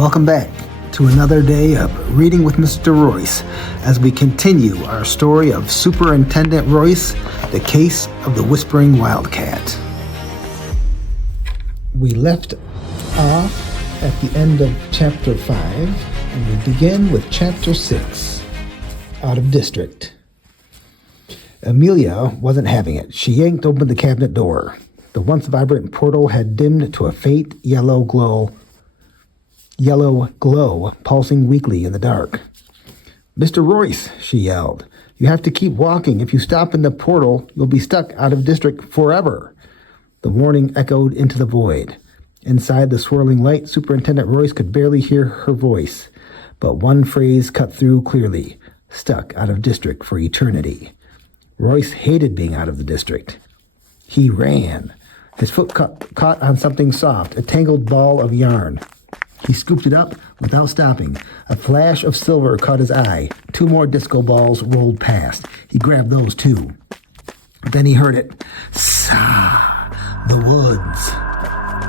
Welcome back to another day of Reading with Mr. Royce as we continue our story of Superintendent Royce, the case of the Whispering Wildcat. We left off at the end of Chapter 5, and we begin with Chapter 6, Out of District. Amelia wasn't having it. She yanked open the cabinet door. The once vibrant portal had dimmed to a faint yellow glow pulsing weakly in the dark. "Mr. Royce," she yelled, "you have to keep walking. If you stop in the portal, you'll be stuck out of district forever." The warning echoed into the void. Inside the swirling light, Superintendent Royce could barely hear her voice, but one phrase cut through clearly: stuck out of district for eternity. Royce hated being out of the district. He ran. His foot caught on something soft, a tangled ball of yarn. He scooped it up without stopping. A flash of silver caught his eye. 2 more disco balls rolled past. He grabbed those too. Then he heard it. Sah! The woods.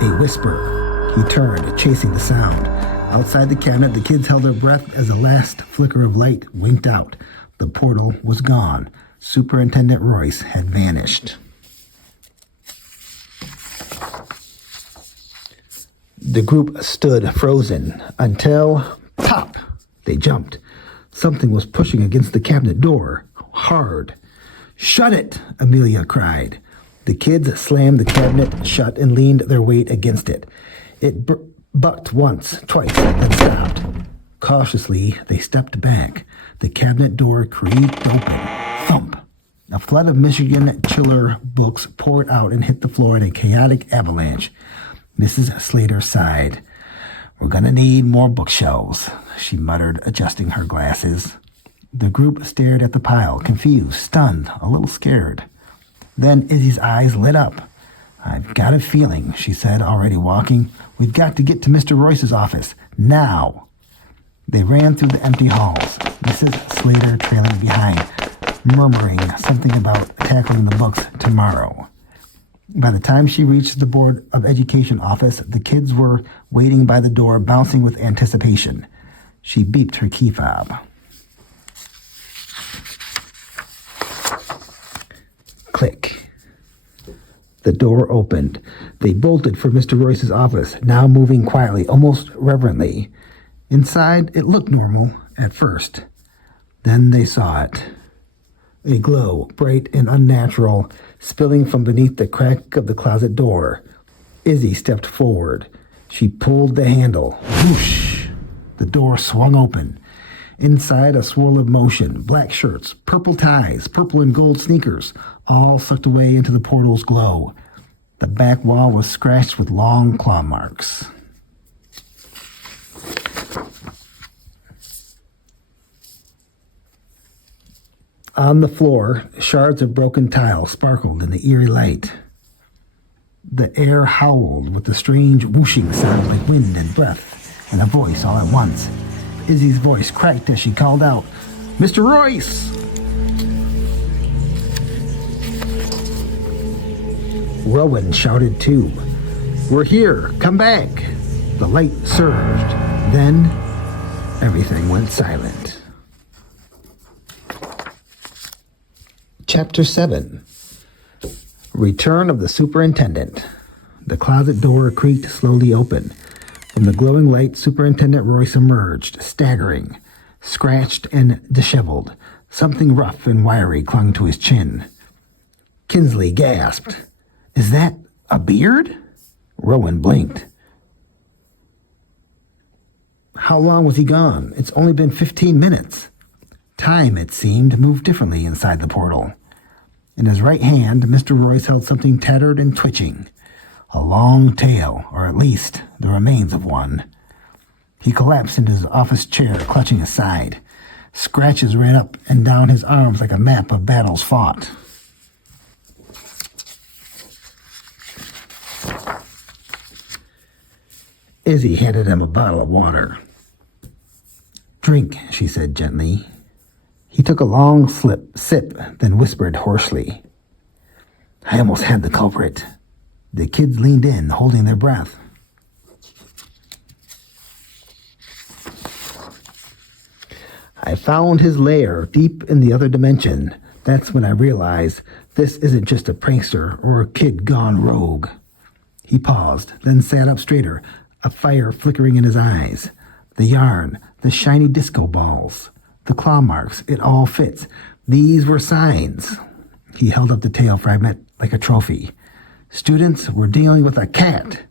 A whisper. He turned, chasing the sound. Outside the cabinet, the kids held their breath as a last flicker of light winked out. The portal was gone. Superintendent Royce had vanished. The group stood frozen until, pop, they jumped. Something was pushing against the cabinet door, hard. "Shut it!" Amelia cried. The kids slammed the cabinet shut and leaned their weight against it. It bucked once, twice, then stopped. Cautiously, they stepped back. The cabinet door creaked open. Thump! A flood of Michigan Chiller books poured out and hit the floor in a chaotic avalanche. Mrs. Slater sighed. "We're going to need more bookshelves," she muttered, adjusting her glasses. The group stared at the pile, confused, stunned, a little scared. Then Izzy's eyes lit up. "I've got a feeling," she said, already walking. "We've got to get to Mr. Royce's office, now." They ran through the empty halls, Mrs. Slater trailing behind, murmuring something about tackling the books tomorrow. By the time she reached the Board of Education office, the kids were waiting by the door, bouncing with anticipation. She beeped her key fob. Click. The door opened. They bolted for Mr. Royce's office, now moving quietly, almost reverently. Inside, it looked normal at first. Then they saw it. A glow, bright and unnatural, spilling from beneath the crack of the closet door. Izzy stepped forward. She pulled the handle. Whoosh! The door swung open. Inside, a swirl of motion, black shirts, purple ties, purple and gold sneakers, all sucked away into the portal's glow. The back wall was scratched with long claw marks. On the floor, shards of broken tile sparkled in the eerie light. The air howled with the strange whooshing sound like wind and breath, and a voice all at once. Izzy's voice cracked as she called out, "Mr. Royce!" Rowan shouted too. "We're here! Come back!" The light surged. Then, everything went silent. Chapter 7. Return of the Superintendent. The closet door creaked slowly open. From the glowing light, Superintendent Royce emerged, staggering, scratched and disheveled. Something rough and wiry clung to his chin. Kinsley gasped. "Is that a beard?" Rowan blinked. How long was he gone? It's only been 15 minutes. Time, it seemed, moved differently inside the portal. In his right hand, Mr. Royce held something tattered and twitching. A long tail, or at least the remains of one. He collapsed into his office chair, clutching his side. Scratches ran up and down his arms like a map of battles fought. Izzy handed him a bottle of water. "Drink," she said gently. He took a long sip, then whispered hoarsely, "I almost had the culprit." The kids leaned in, holding their breath. I found his lair deep in the other dimension. That's when I realized this isn't just a prankster or a kid gone rogue. He paused, then sat up straighter, a fire flickering in his eyes. The yarn, the shiny disco balls, the claw marks, it all fits. These were signs. He held up the tail fragment like a trophy. Students, were dealing with a cat,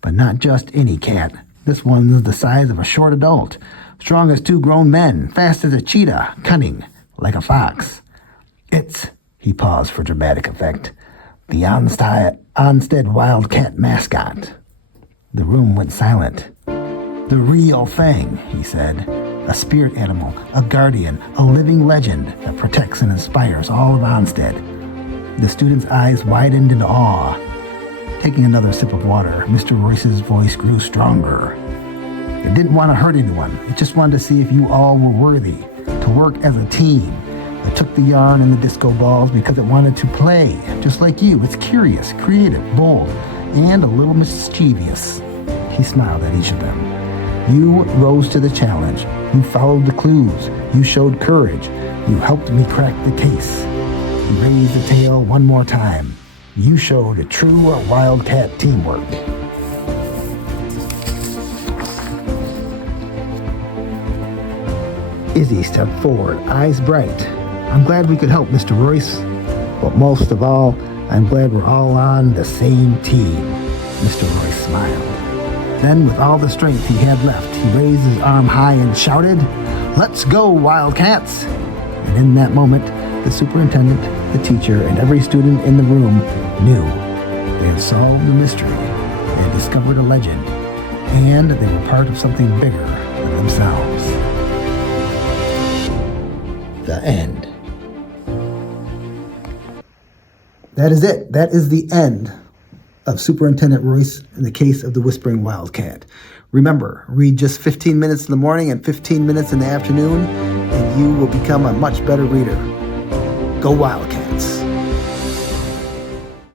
but not just any cat. This one's the size of a short adult, strong as 2 grown men, fast as a cheetah, cunning like a fox. It's, he paused for dramatic effect, the Onstead Wildcat mascot. The room went silent. The real thing, he said. A spirit animal, a guardian, a living legend that protects and inspires all of Onstead. The student's eyes widened in awe. Taking another sip of water, Mr. Royce's voice grew stronger. It didn't want to hurt anyone. It just wanted to see if you all were worthy, to work as a team. It took the yarn and the disco balls because it wanted to play, just like you. It's curious, creative, bold, and a little mischievous. He smiled at each of them. You rose to the challenge. You followed the clues. You showed courage. You helped me crack the case. He raised the tail one more time. You showed a true Wildcat teamwork. Izzy stepped forward, eyes bright. I'm glad we could help, Mr. Royce. But most of all, I'm glad we're all on the same team. Mr. Royce smiled. Then, with all the strength he had left, he raised his arm high and shouted, "Let's go, Wildcats!" And in that moment, the superintendent, the teacher, and every student in the room knew they had solved the mystery, they had discovered a legend, and they were part of something bigger than themselves. The end. That is it. That is the end of Superintendent Royce in the case of the Whispering Wildcat. Remember, read just 15 minutes in the morning and 15 minutes in the afternoon, and you will become a much better reader. Go Wildcat!